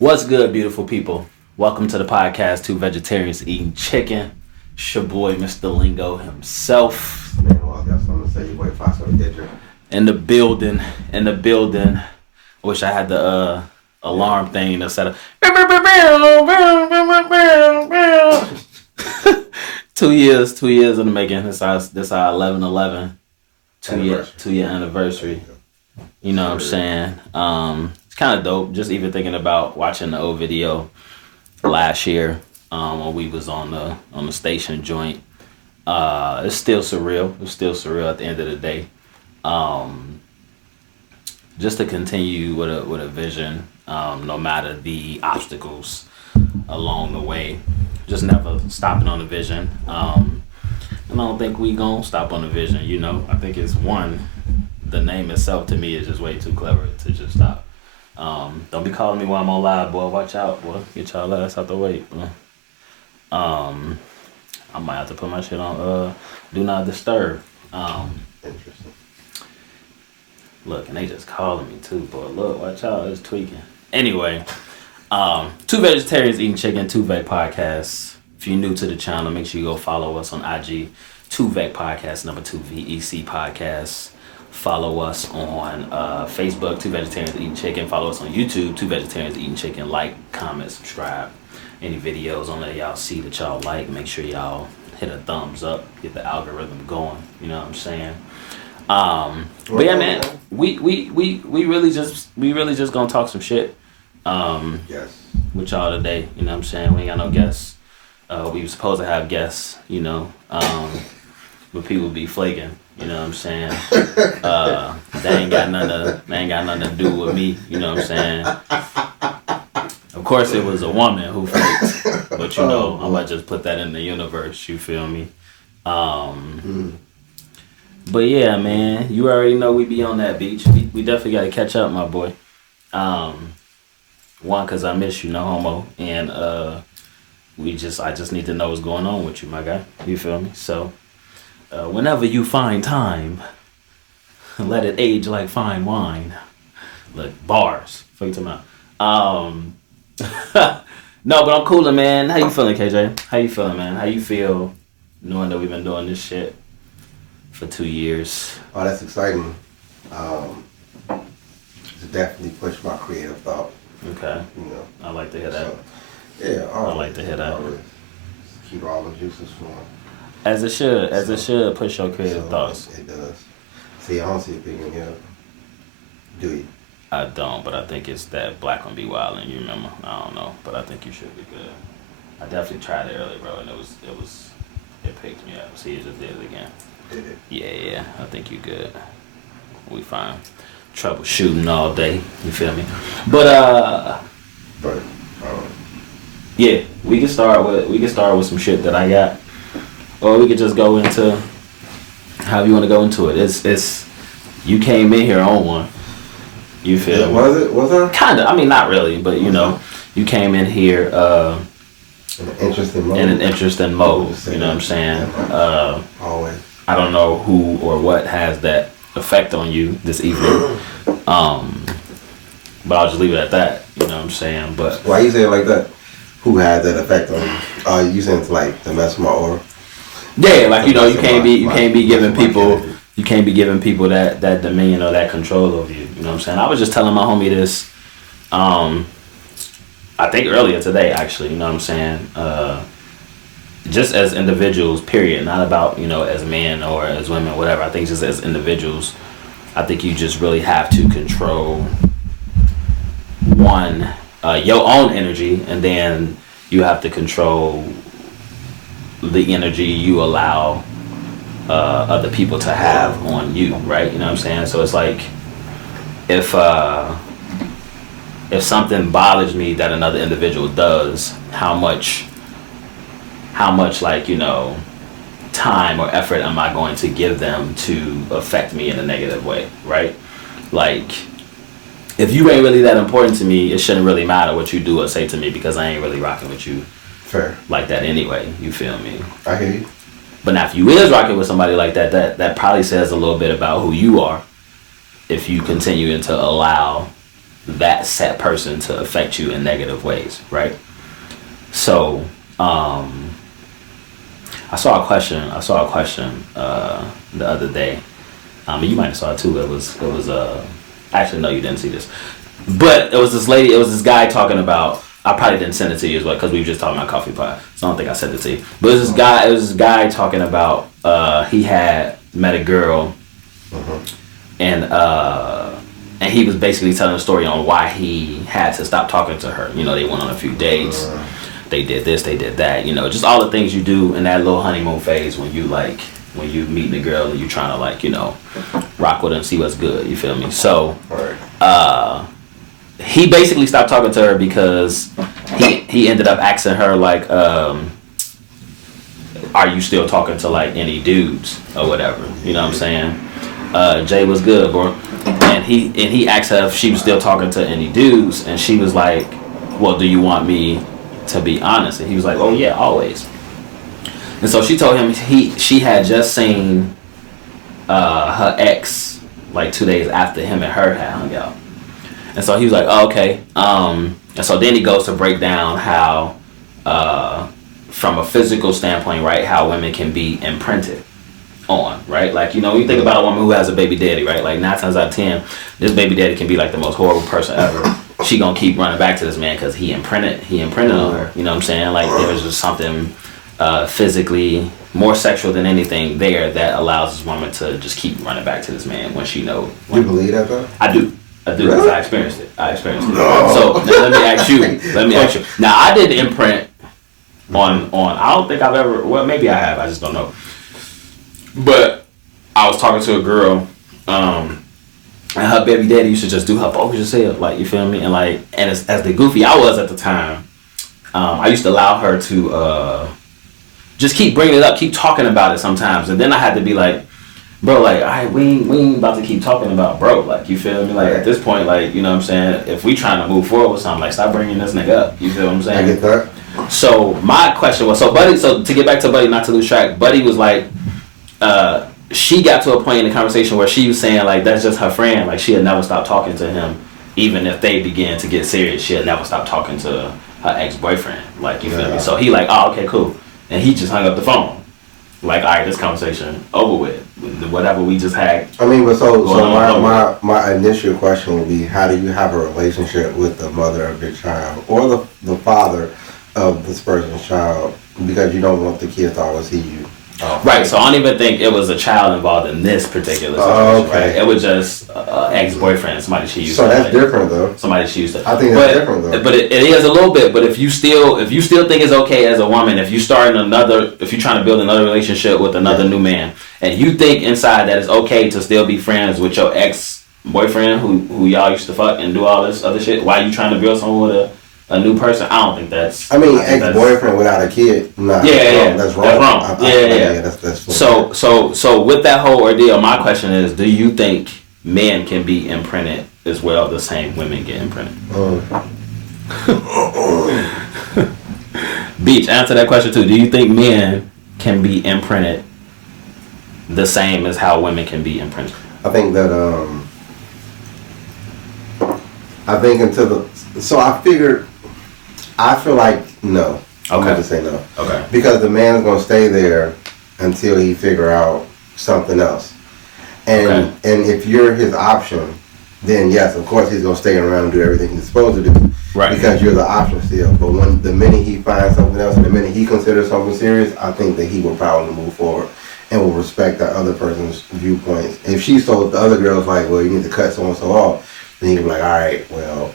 What's good, beautiful people? Welcome to the podcast, Two Vegetarians Eating Chicken. It's your boy, Mr. Lingo himself. Man, well, I got something to say. Your boy Fox on the In the building. I wish I had the alarm thing to set up. 2 years in the making. This our 11/11 2-year anniversary. You know what I'm saying? It's kind of dope. Just even thinking about watching the old video last year when we was on the station joint. It's still surreal. It's still surreal at the end of the day. Just to continue with a vision, no matter the obstacles along the way. Just never stopping on the vision. And I don't think we gonna stop on the vision. You know, I think it's the name itself to me is just way too clever to just stop. Don't be calling me while I'm on live, boy. Watch out, boy. Get y'all ass out the way. I might have to put my shit on do not disturb. Interesting. Look, and they just calling me too, boy. Look, watch out, it's tweaking. Anyway, Two Vegetarians Eating Chicken, Two Veg Podcasts. If you're new to the channel, make sure you go follow us on IG, Two Veg Podcast, number 2 VEC Podcasts. Follow us on Facebook, Two Vegetarians Eating Chicken. Follow us on YouTube, Two Vegetarians Eating Chicken. Like, comment, subscribe. Any videos on there y'all see that y'all like, make sure y'all hit a thumbs up, get the algorithm going. You know what I'm saying? But yeah, man, we really just gonna talk some shit. Yes. With y'all today. You know what I'm saying? We ain't got no guests. We were supposed to have guests, you know, but people be flaking. You know what I'm saying? They ain't got nothing to do with me. You know what I'm saying? Of course, it was a woman who faked, but you know, I'm gonna just put that in the universe. You feel me? But yeah, man, you already know we be on that beach. We definitely got to catch up, my boy. One, cause I miss you, no homo, and I just need to know what's going on with you, my guy. You feel me? So. Whenever you find time, let it age like fine wine. Look, bars. Fuck you talking about. No, but I'm cooler, man. How you feeling, KJ? How you feeling, man? How you feel knowing that we've been doing this shit for 2 years? Oh, that's exciting. It's definitely pushed my creative thought. Okay. You know. I like to hear that. So, yeah, I like to hear that. Always keep all the juices flowing. As it should push your creative thoughts. It does. See, I don't see it picking me up. Do you? I don't, but I think it's that Black on Be Wildin', you remember? I don't know, but I think you should be good. I definitely tried it earlier, bro, and it picked me up. See, it just did it again. Did it? Yeah, I think you good. We fine. Troubleshooting all day, you feel me? But yeah, we can start with some shit that I got. Or we could just go into how you want to go into it. It's you came in here on one. You feel me? Was it? Kinda. I mean, not really, but you know, you came in here in an interesting mode. You know what I'm saying? Always. I don't know who or what has that effect on you this evening. But I'll just leave it at that. You know what I'm saying? But why you say it like that? Who has that effect on you? You saying it's like to mess with my aura? Yeah, like you know, you can't be giving people that dominion or that control over you. You know what I'm saying? I was just telling my homie this, I think earlier today actually. You know what I'm saying? Just as individuals, period. Not about, you know, as men or as women, whatever. I think just as individuals, I think you just really have to control one, your own energy, and then you have to control the energy you allow other people to have on you, right? You know what I'm saying? So it's like if something bothers me that another individual does, how much like, you know, time or effort am I going to give them to affect me in a negative way, right? Like, if you ain't really that important to me, it shouldn't really matter what you do or say to me because I ain't really rocking with you. Fair. Like that anyway, you feel me? I hear you. But now if you is rocking with somebody like that probably says a little bit about who you are if you continue to allow that set person to affect you in negative ways, right? So, I saw a question the other day. You might have saw it too. It was actually, no, you didn't see this, but it was this guy talking about. I probably didn't send it to you as well because we were just talking about coffee pot, so I don't think I sent it to you. But it was this guy talking about he had met a girl, and he was basically telling a story on why he had to stop talking to her. You know, they went on a few dates, they did this, they did that. You know, just all the things you do in that little honeymoon phase when you meet the girl and you trying to like, you know, rock with her and see what's good. You feel me? So, he basically stopped talking to her because he ended up asking her like, are you still talking to like any dudes or whatever? You know what I'm saying? Jay was good, bro. And he asked her if she was still talking to any dudes, and she was like, well, do you want me to be honest? And he was like, oh yeah, always. And so she told him she had just seen her ex like 2 days after him and her had hung out. And so he was like, oh, okay. And so then he goes to break down how, from a physical standpoint, right, how women can be imprinted on, right? Like, you know, when you think about a woman who has a baby daddy, right? Like 9 times out of 10, this baby daddy can be like the most horrible person ever. She gonna keep running back to this man because he imprinted on her. You know what I'm saying? Like there was just something physically more sexual than anything there that allows this woman to just keep running back to this man when she knows. You believe that though? I do because really? I experienced it. No. So let me ask you. Now I did imprint on. I don't think I've ever. Well, maybe I have. I just don't know. But I was talking to a girl, and her baby daddy used to just do her bogus as hell. Like, you feel me? And like, and as the goofy I was at the time, I used to allow her to just keep bringing it up, keep talking about it sometimes, and then I had to be like, bro, like, all right, we ain't about to keep talking about bro. Like, you feel me? Like, at this point, like, you know what I'm saying? If we trying to move forward with something, like, stop bringing this nigga up. You feel what I'm saying? I get that. So my question was, so to get back to Buddy, not to lose track, Buddy was like, she got to a point in the conversation where she was saying, like, that's just her friend. Like, she had never stopped talking to him. Even if they began to get serious, she had never stopped talking to her ex-boyfriend. Like, you feel me? So he like, oh, okay, cool. And he just hung up the phone. Like, all right, this conversation over with. Whatever we just had. I mean, but so my initial question would be, how do you have a relationship with the mother of your child or the father of this person's child, because you don't want the kids to always see you? Right, so I don't even think it was a child involved in this particular situation, right? It was just ex-boyfriend, somebody she used to. So that's different, though. Somebody she used to. I think that's different, though. But it is a little bit. But if you still think it's okay as a woman, if you're trying to build another relationship with another new man, and you think inside that it's okay to still be friends with your ex-boyfriend who y'all used to fuck and do all this other shit, why are you trying to build someone with a new person? I don't think that's. I mean, ex-boyfriend without a kid. Nah, that's wrong. That's wrong. That's so with that whole ordeal, my question is: do you think men can be imprinted as well the same women get imprinted? Beach, answer that question too. Do you think men can be imprinted the same as how women can be imprinted? I think that I feel like no. Okay. I'm going to say no. Okay. Because the man's going to stay there until he figure out something else. And if you're his option, then yes, of course he's going to stay around and do everything he's supposed to do. Right. Because you're the option still. But the minute he finds something else and the minute he considers something serious, I think that he will probably move forward and will respect that other person's viewpoints. If she told the other girls like, well, you need to cut so-and-so off, then he can be like, all right, well,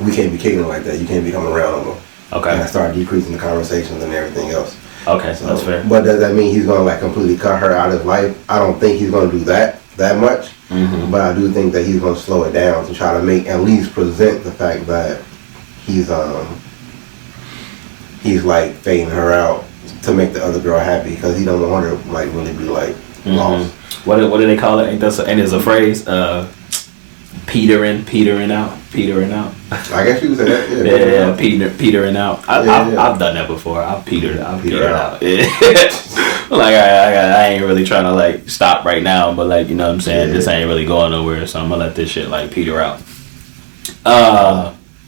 we can't be kicking it like that. You can't be coming around no more. Okay. And I started decreasing the conversations and everything else. Okay, so that's fair. But does that mean he's going to like completely cut her out of his life? I don't think he's going to do that much. Mm-hmm. But I do think that he's going to slow it down to try to at least present the fact that he's like fading her out to make the other girl happy, because he don't want her to like really be like lost. What do they call it? Ain't there's a phrase? Petering out. I guess you would say that. Yeah, petering out. I've done that before. I've petered out. Yeah. Like I ain't really trying to like stop right now, but like, you know what I'm saying, this ain't really going nowhere, so I'm gonna let this shit like peter out.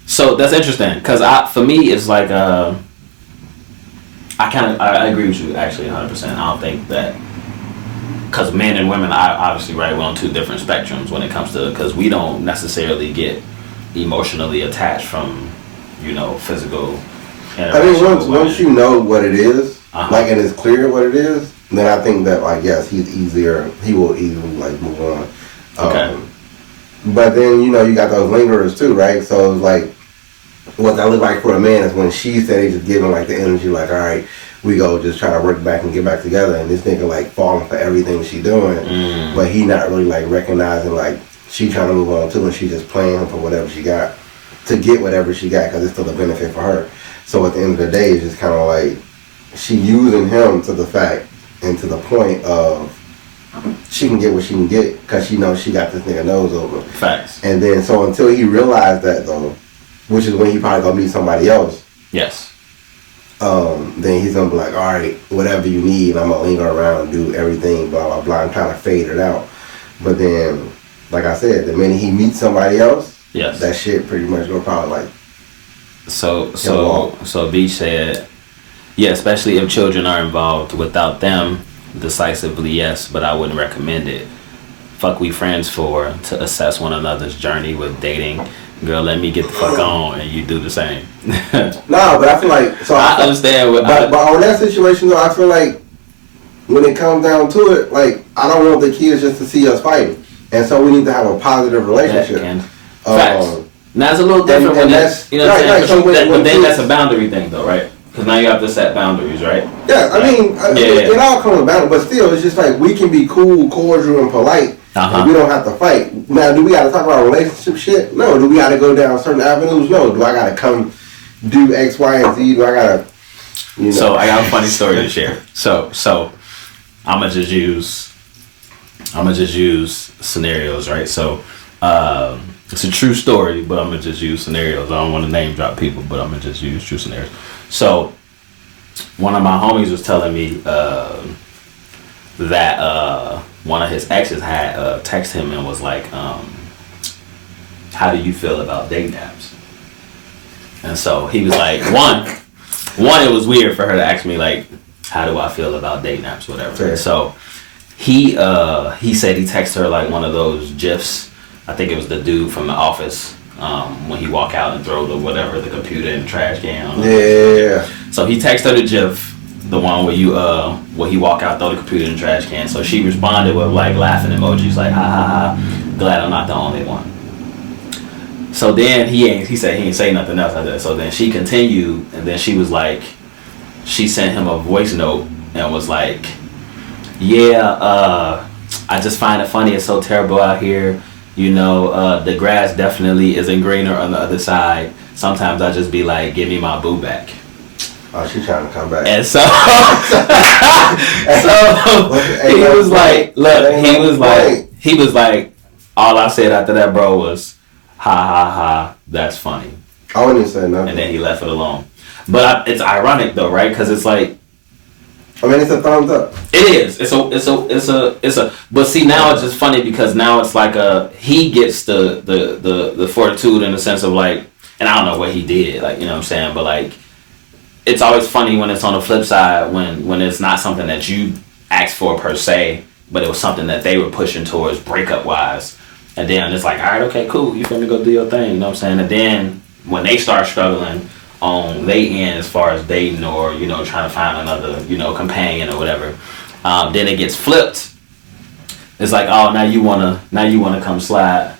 So that's interesting because for me it's like I agree with you actually 100%. I don't think that because men and women obviously right we're on two different spectrums when it comes to because we don't necessarily get emotionally attached from physical. I mean, once you know what it is, like, and it's clear what it is, then I think that, like, yes, he will easily, like, move on. Okay. But then, you got those lingerers too, right? So it's like, what that look like for a man is when she said he's just giving, like, the energy, like, all right, we go just try to work back and get back together, and this nigga, like, falling for everything she doing, but he not really, like, recognizing, like, she trying to move on too, and she just playing him for whatever she got, to get whatever she got, because it's still a benefit for her. So at the end of the day, it's just kind of like she using him to the fact and to the point of she can get what she can get because she knows she got this nigga nose over. Facts. And then so until he realized that though, which is when he probably gonna meet somebody else. Yes. Then he's gonna be like, all right, whatever you need, I'm gonna linger around and do everything, blah blah blah, and kind of fade it out. But then, like I said, the minute he meets somebody else, yes, that shit pretty much gonna probably like. So Beach said, yeah, especially if children are involved. Without them, decisively yes, but I wouldn't recommend it. Fuck we friends for to assess one another's journey with dating. Girl, let me get the fuck on and you do the same. No, but I feel like I understand. But on that situation though, I feel like when it comes down to it, like I don't want the kids just to see us fighting, and so we need to have a positive relationship. Facts. Now it's a little different when that's what I'm saying. But then that's a boundary thing though, right? Because now you have to set boundaries, right? Yeah, I mean, it all comes with boundaries, but still, it's just like we can be cool, cordial, and polite, and we don't have to fight. Now, do we got to talk about relationship shit? No. Do we got to go down certain avenues? No. Do I got to come do X, Y, and Z? Do I got to, So I got a funny story to share. So I'm gonna just use scenarios, right? So it's a true story, but I'm gonna just use scenarios. I don't want to name drop people, but I'm gonna just use true scenarios. So one of my homies was telling me that one of his exes had texted him and was like, how do you feel about dating apps? And so he was like, one, it was weird for her to ask me like, how do I feel about dating apps, whatever. Fair. So he said he texted her like one of those GIFs. I think it was the dude from The Office when he walk out and throw the computer in the trash can. Yeah. So he texted her the GIF, the one where where he walk out, throw the computer in the trash can. So she responded with like laughing emojis, like ha ha ha, glad I'm not the only one. So then he said he ain't say nothing else like that. So then she continued, and then she was like, she sent him a voice note and was like, yeah, I just find it funny. It's so terrible out here. The grass definitely isn't greener on the other side. Sometimes I just be like, give me my boo back. Oh, she trying to come back. And so, he was like, look, he was like, all I said after that, bro, was, ha ha ha, that's funny. I wouldn't say nothing. And then he left it alone. But it's ironic though, right? Because it's like, I mean, it's a thumbs up. It is. It's a. But see, now it's just funny because now it's like he gets the fortitude in the sense of like, and I don't know what he did, like, you know what I'm saying, but like, it's always funny when it's on the flip side when it's not something that you asked for per se, but it was something that they were pushing towards breakup wise, and then it's like, all right, okay, cool, you finna go do your thing, you know what I'm saying, and then when they start struggling on they end as far as dating or trying to find another companion or whatever, then it gets flipped. It's like, oh, now you wanna come slide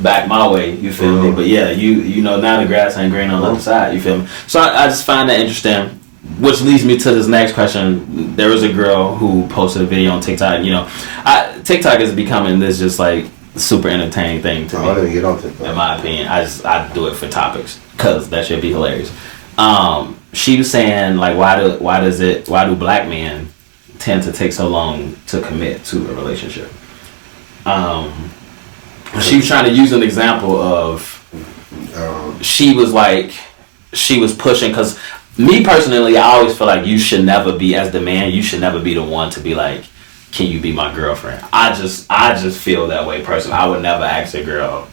back my way, you feel me? But yeah, now the grass ain't green on the other side, you feel me? So I just find that interesting, which leads me to this next question. There was a girl who posted a video on TikTok. TikTok is becoming this just like super entertaining thing to me. I don't even get on TikTok. In my opinion, I do it for topics because that should be hilarious. She was saying like, why do black men tend to take so long to commit to a relationship? She was trying to use an example of she was pushing, because me personally, I always feel like you should never be, as the man, you should never be the one to be like, can you be my girlfriend? I just feel that way personally. I would never ask a girl,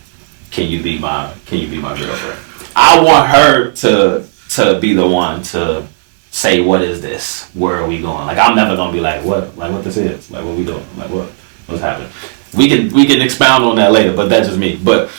can you be my girlfriend? I want her to be the one to say, what is this? Where are we going? Like, I'm never gonna be like, what? Like, what this is? Like, what we doing? Like, what's happening? We can expound on that later, but that's just me. But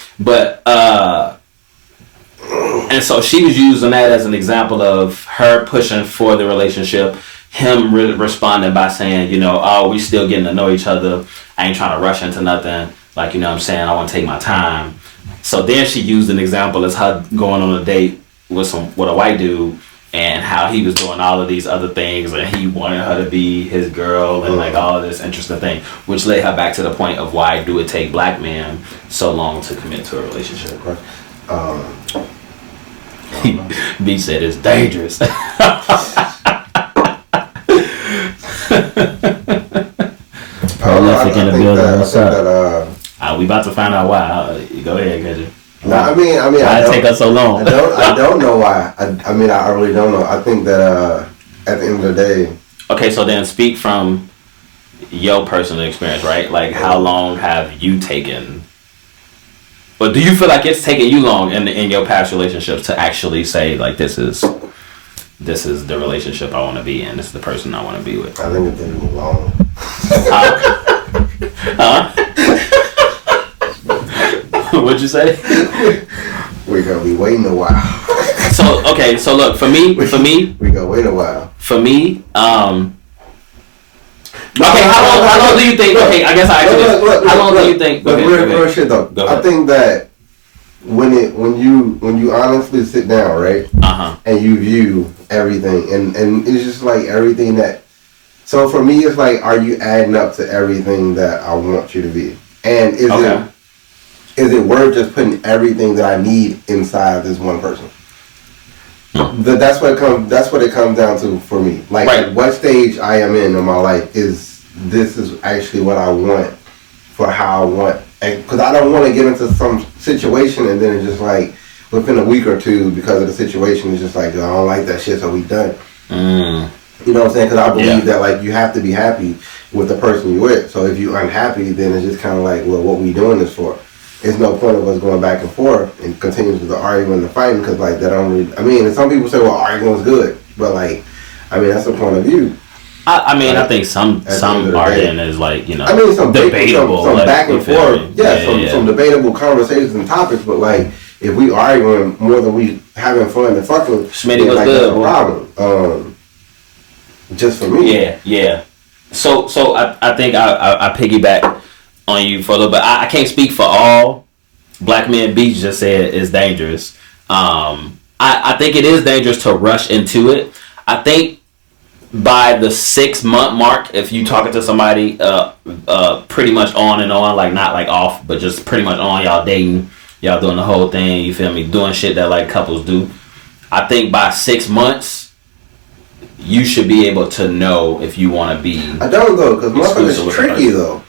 and so she was using that as an example of her pushing for the relationship, him responding by saying, you know, oh, we still getting to know each other. I ain't trying to rush into nothing. Like, you know what I'm saying? I want to take my time. So then she used an example as her going on a date with a white dude, and how he was doing all of these other things, and he wanted her to be his girl, and like all of this interesting thing, which led her back to the point of why do it take black men so long to commit to a relationship? B said it's dangerous. I We about to find out why. Go ahead, Kendrick. No, I mean, why it take us so long? I don't know why. I really don't know. I think that at the end of the day. Okay, so then speak from your personal experience, right? Like, how long have you taken? But do you feel like it's taken you long in your past relationships to actually say, like, this is the relationship I want to be in. This is the person I want to be with. I think it took me long. What'd you say? We're gonna be waiting a while. So look, for me, we gonna wait a while. For me, okay, how long do you think? Okay, I guess I asked you this. How long do you think? Real shit though. I think that when you honestly sit down, right, and you view everything, and it's just like everything that. So for me, it's like, are you adding up to everything that I want you to be? And is it worth just putting everything that I need inside this one person? That's what it comes down to for me. Like, right. At what stage I am in my life is actually what I want for how I want. Because I don't want to get into some situation and then it's just like within a week or two, because of the situation, it's just like, I don't like that shit, so we done. You know what I'm saying? Because I believe that, like, you have to be happy with the person you're with. So if you're unhappy, then it's just kind of like, well, what we doing this for? There's no point of us going back and forth and continuing with the arguing and the fighting, because, like, that don't really, I mean, and some people say, well, arguing is good, but, like, I mean, that's the point of view. I mean, like, I think some arguing is, like, you know, I mean, some debatable, some like, back and forth, some debatable conversations and topics, but, like, if we arguing more than we having fun and fucking, Schmitty was like, good, that's a problem. Just for me. Yeah. So I think I piggyback on you for a little bit. I can't speak for all. Black Men Beach just said it's dangerous. I think it is dangerous to rush into it. I think by the 6-month mark, if you talking to somebody pretty much on and on, like, not like off, but just pretty much on, y'all dating, y'all doing the whole thing, you feel me, doing shit that, like, couples do. I think by 6 months, you should be able to know if you want to be. I don't though, because motherfuckers tricky though.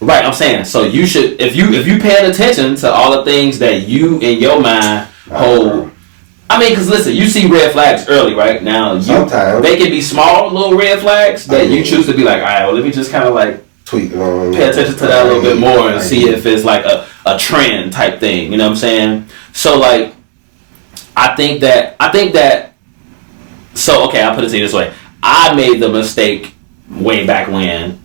Right, I'm saying. So you should, if you paying attention to all the things that you in your mind hold. I mean, because listen, you see red flags early, right? Now, sometimes they can be small little red flags that you choose to be like, all right, well, let me just kind of like tweak, pay attention to that a little bit more and see if it's like a trend type thing. You know what I'm saying? So, like, I think that. So, okay, I'll put it to you this way. I made the mistake way back when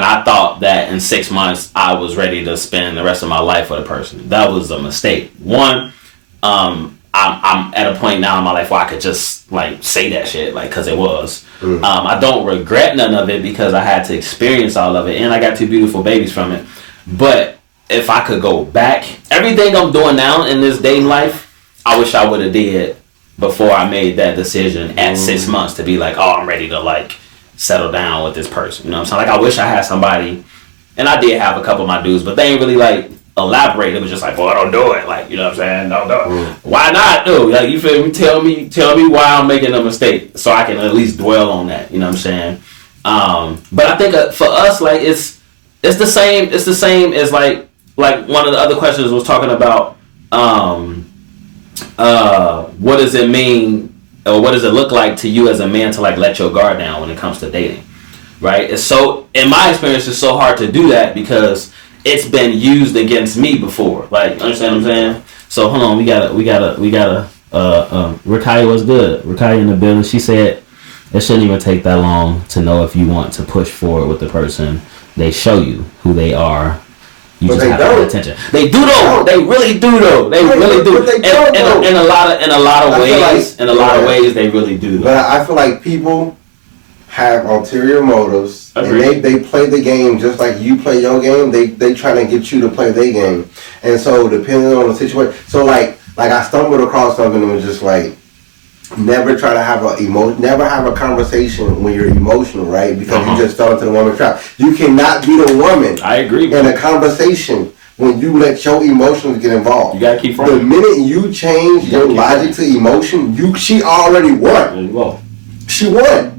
I thought that in 6 months I was ready to spend the rest of my life with a person. That was a mistake. One, I'm at a point now in my life where I could just, like, say that shit, like, because it was. I don't regret none of it because I had to experience all of it, and I got 2 beautiful babies from it. But if I could go back, everything I'm doing now in this dating life, I wish I would have did before I made that decision at 6 months to be like, oh, I'm ready to, like, settle down with this person. You know what I'm saying? Like, I wish I had somebody, and I did have a couple of my dudes, but they ain't really, like, elaborate. It was just like, boy, don't do it. Like, you know what I'm saying? Don't do it. Why not, dude? Like, you feel me? Tell me why I'm making a mistake so I can at least dwell on that. You know what I'm saying? But I think for us, like, it's the same as, like one of the other questions was talking about, what does it mean, or what does it look like to you as a man to, like, let your guard down when it comes to dating, right? It's so, in my experience, it's so hard to do that because it's been used against me before. Like, understand what I'm saying? So hold on, we gotta. Rakaya was good. Rakaya in the building. She said it shouldn't even take that long to know if you want to push forward with the person. They show you who they are. You just have to pay attention. They do though. They really do though. They really do. In a lot of ways, they really do. But I feel like people have ulterior motives, and they play the game just like you play your game. They trying to get you to play their game, and so depending on the situation. So like I stumbled across something and was just like, never try to have never have a conversation when you're emotional, right? Because you just fell into the woman trap. You cannot be the woman. I agree. In a conversation when you let your emotions get involved. You gotta keep running. The minute you change your logic to emotion, she already won. She won.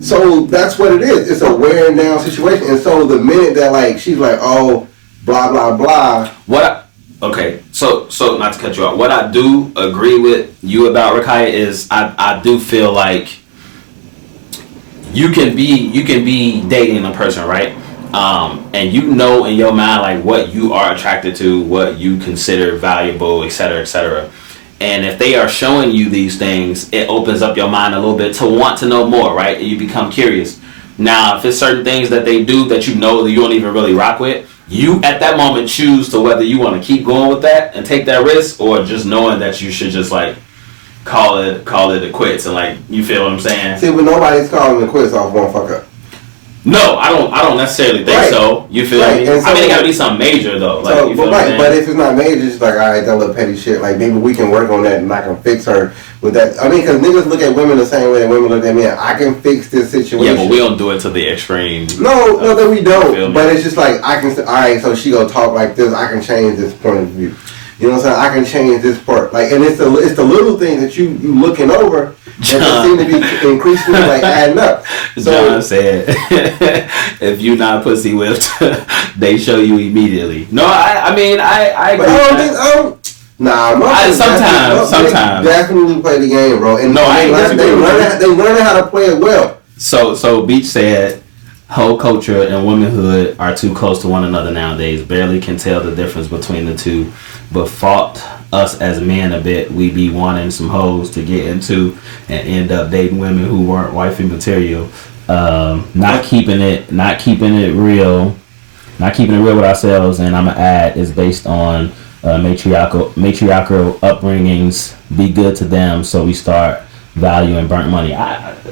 So that's what it is. It's a wearing down situation. And so the minute that like she's like, oh, blah blah blah. Okay, so not to cut you off. What I do agree with you about, Rakaya, is I do feel like you can be dating a person, right? And you know in your mind like what you are attracted to, what you consider valuable, et cetera, et cetera. And if they are showing you these things, it opens up your mind a little bit to want to know more, right? And you become curious. Now, if it's certain things that they do that you know that you don't even really rock with, you at that moment choose to whether you want to keep going with that and take that risk, or just knowing that you should just like call it a quits, and like, you feel what I'm saying? See, but nobody's calling it quits off one fuck up. No, I don't necessarily think so. You feel me? So, I mean, it gotta be something major though. Like, so, you feel what I'm but if it's not major, it's like, all right, that little petty shit. Like, maybe we can work on that and I can fix her with that. I mean, because niggas look at women the same way that women look at me. I can fix this situation. Yeah, but we don't do it to the extreme. No, that we don't. But it's just like, I can say, all right, so she gonna talk like this. I can change this point of view. You know what I'm saying? I can change this part. Like, and it's the little things that you looking over that seem to be increasingly like adding up. So, John said, if you not pussy whipped, they show you immediately. No, I mean, I agree. But sometimes definitely play the game, bro. And no, they learn how to play it well. So Beach said, whole culture and womanhood are too close to one another nowadays. Barely can tell the difference between the two. But fault us as men a bit. We be wanting some hoes to get into and end up dating women who weren't wifey material. Not keeping it real with ourselves. And I'm gonna add, is based on matriarchal upbringings. Be good to them, so we start valuing burnt money.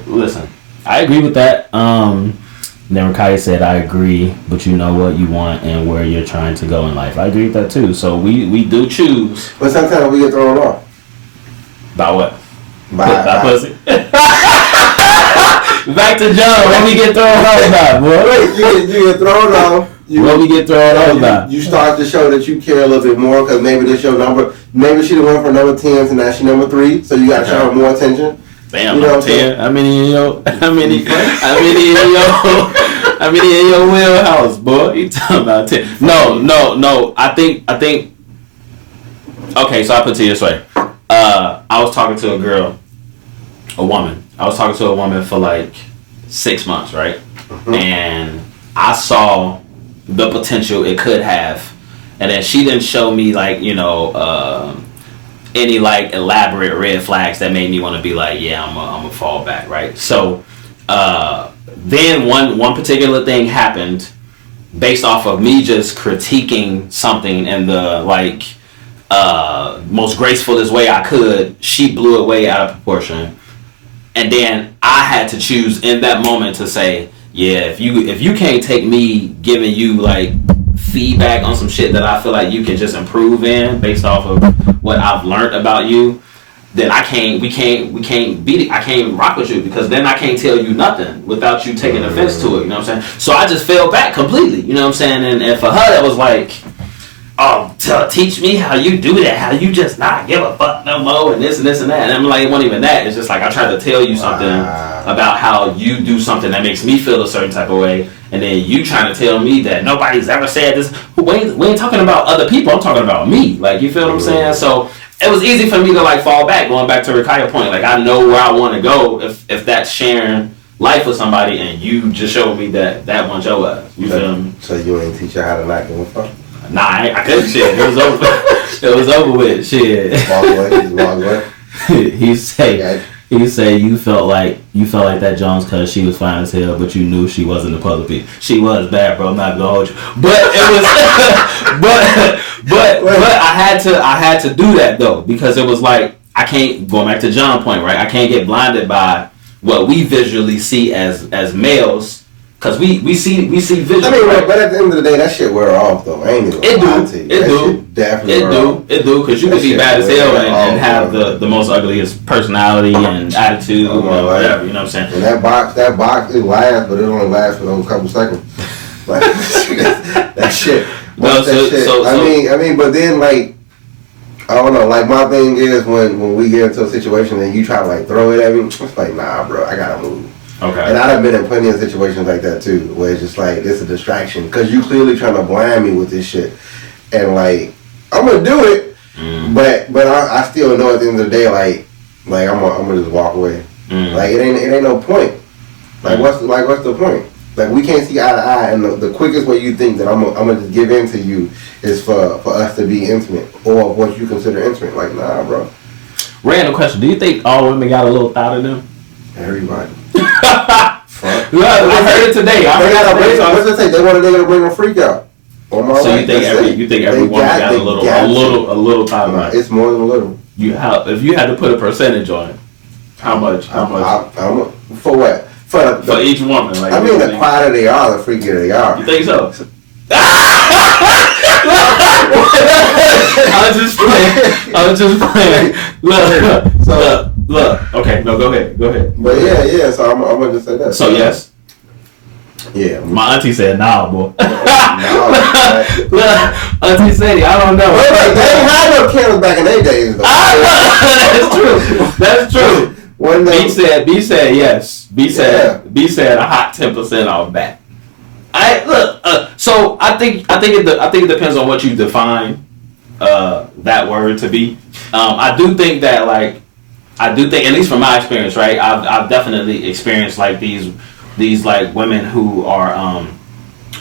Listen, I agree with that. Then Rakaya said, I agree, but you know what you want and where you're trying to go in life. I agree with that too. So we do choose. But sometimes we get thrown off. By what? By pussy. Back to John. When we get thrown off by, boy. You get thrown off. When we get thrown off by. You start to show that you care a little bit more, because maybe this your number. Maybe she the one for number 10, and now she number 3, so you got to show her more attention. Damn, you know number 10. How many in your wheelhouse, boy? You talking about 10? No. I think. Okay, so I put it to you this way. I was talking to a woman. I was talking to a woman for like 6 months, right? Mm-hmm. And I saw the potential it could have, and then she didn't show me like, any like elaborate red flags that made me want to be like, yeah, I'm gonna fall back, right? So then one particular thing happened based off of me just critiquing something in the like most gracefulest way I could. She blew it way out of proportion, and then I had to choose in that moment to say, yeah, if you can't take me giving you like feedback on some shit that I feel like you can just improve in based off of what I've learned about you, then I can't rock with you, because then I can't tell you nothing without you taking offense to it, you know what I'm saying? So I just fell back completely, you know what I'm saying? And for her, that was like, oh, teach me how you do that, how you just not give a fuck no more, and this and that. And I'm like, it wasn't even that. It's just like, I tried to tell you something about how you do something that makes me feel a certain type of way, and then you trying to tell me that nobody's ever said this. We ain't talking about other people, I'm talking about me. Like, you feel what I'm saying? So it was easy for me to like fall back, going back to Rikaya's point. Like, I know where I want to go if that's sharing life with somebody, and you just showed me that wasn't your ass. You feel me? So you ain't teach her how to not give a fuck? Nah, I couldn't. Shit, it was over. It was over with. Shit. Walk away. Walk away. He say you felt like that Jones because she was fine as hell, but you knew she wasn't a puzzle piece. She was bad, bro. I'm not gonna hold you, but it was, but I had to do that though, because it was like I can't, going back to John's point, right? I can't get blinded by what we visually see as males. Cause we see visually. I mean, right? But at the end of the day, that shit wear off though. I ain't even gonna lie to you. It do. Cause you can be bad as hell and have the most ugliest personality and attitude, whatever. You know what I'm saying? And that box, it lasts, but it only lasts for those couple seconds. Like that shit. I mean, but then like, I don't know. Like my thing is when we get into a situation and you try to like throw it at me, it's like, nah, bro, I gotta move. Okay. And I've been in plenty of situations like that too, where it's just like, it's a distraction. Because you clearly trying to blind me with this shit. And like, I'm going to do it, but I still know at the end of the day, like I'm gonna just walk away. Like, it ain't no point. Like, what's the point? Like, we can't see eye to eye, and the quickest way you think that I'm gonna just give in to you is for us to be intimate, or what you consider intimate. Like, nah, bro. Random question. Do you think all women got a little thought in them? Everybody. Fuck. I heard it today. What's it say? They want a nigga to bring a freak out. So you think every woman got a little thought about it? It's more than a little. If you had to put a percentage on it, how much? For what? For each woman. Like, I mean, the quieter they are, the freakier they are. You think so? I was just playing. Look. Okay, no, go ahead. But yeah. So I'm gonna just say that. So yes. Yeah. My auntie said, nah, boy. No. Look, auntie said it. I don't know. Wait, they ain't had no cameras back in their days, though. That's true. B said yes. B said a hot 10% off back. So I think it depends on what you define that word to be. I do think at least from my experience, right? I've definitely experienced like these like women who are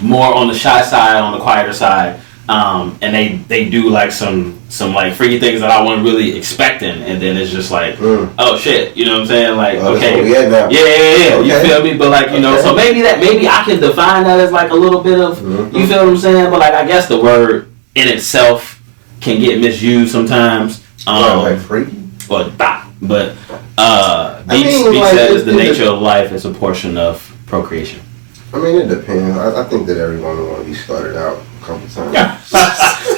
more on the shy side, on the quieter side, and they do like some like freaky things that I wasn't really expecting, and then it's just like, oh shit, you know what I'm saying? Like, okay, yeah, okay. You feel me? But like, you know, so maybe I can define that as like a little bit of, you feel what I'm saying? But like, I guess the word in itself can get misused sometimes. Like freaky or thought, but B says the nature of life is a portion of procreation. I mean, it depends. I think that every woman want to be started out a couple times.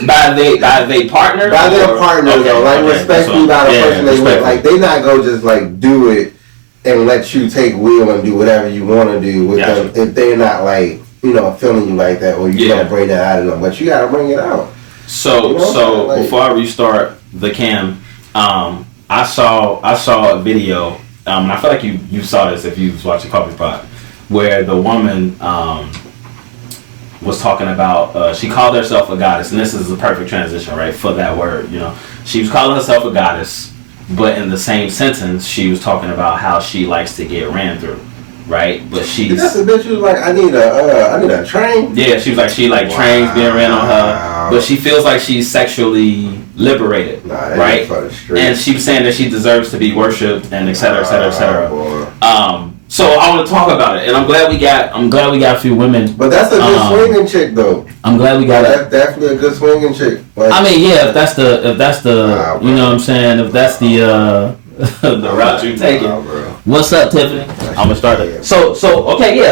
by their partner? By their partner, though. Like, respectfully by the person they with. Like, they not go just, like, do it and let you take wheel and do whatever you want to do with them if they're not, like, you know, feeling you like that, or you gotta bring that out of them. But you gotta bring it out. So before I restart the cam, I saw a video, and I feel like you saw this if you was watching Coffee Pot, where the woman was talking about, she called herself a goddess, and this is the perfect transition, right, for that word, you know. She was calling herself a goddess, but in the same sentence, she was talking about how she likes to get ran through, right? But she's... That's the bitch who was like, I need a train? Yeah, she was like, trains being ran on her, but she feels like she's sexually liberated, right? And she was saying that she deserves to be worshipped, and et cetera, et cetera, et cetera. So I want to talk about it, and I'm glad we got a few women. But that's a good swinging chick, though. I'm glad we got that's definitely a good swinging chick. Like, I mean, yeah, if that's the you know what I'm saying, if that's the the route you're taking. What's up, Tiffany? I'm gonna start it. So okay, yeah.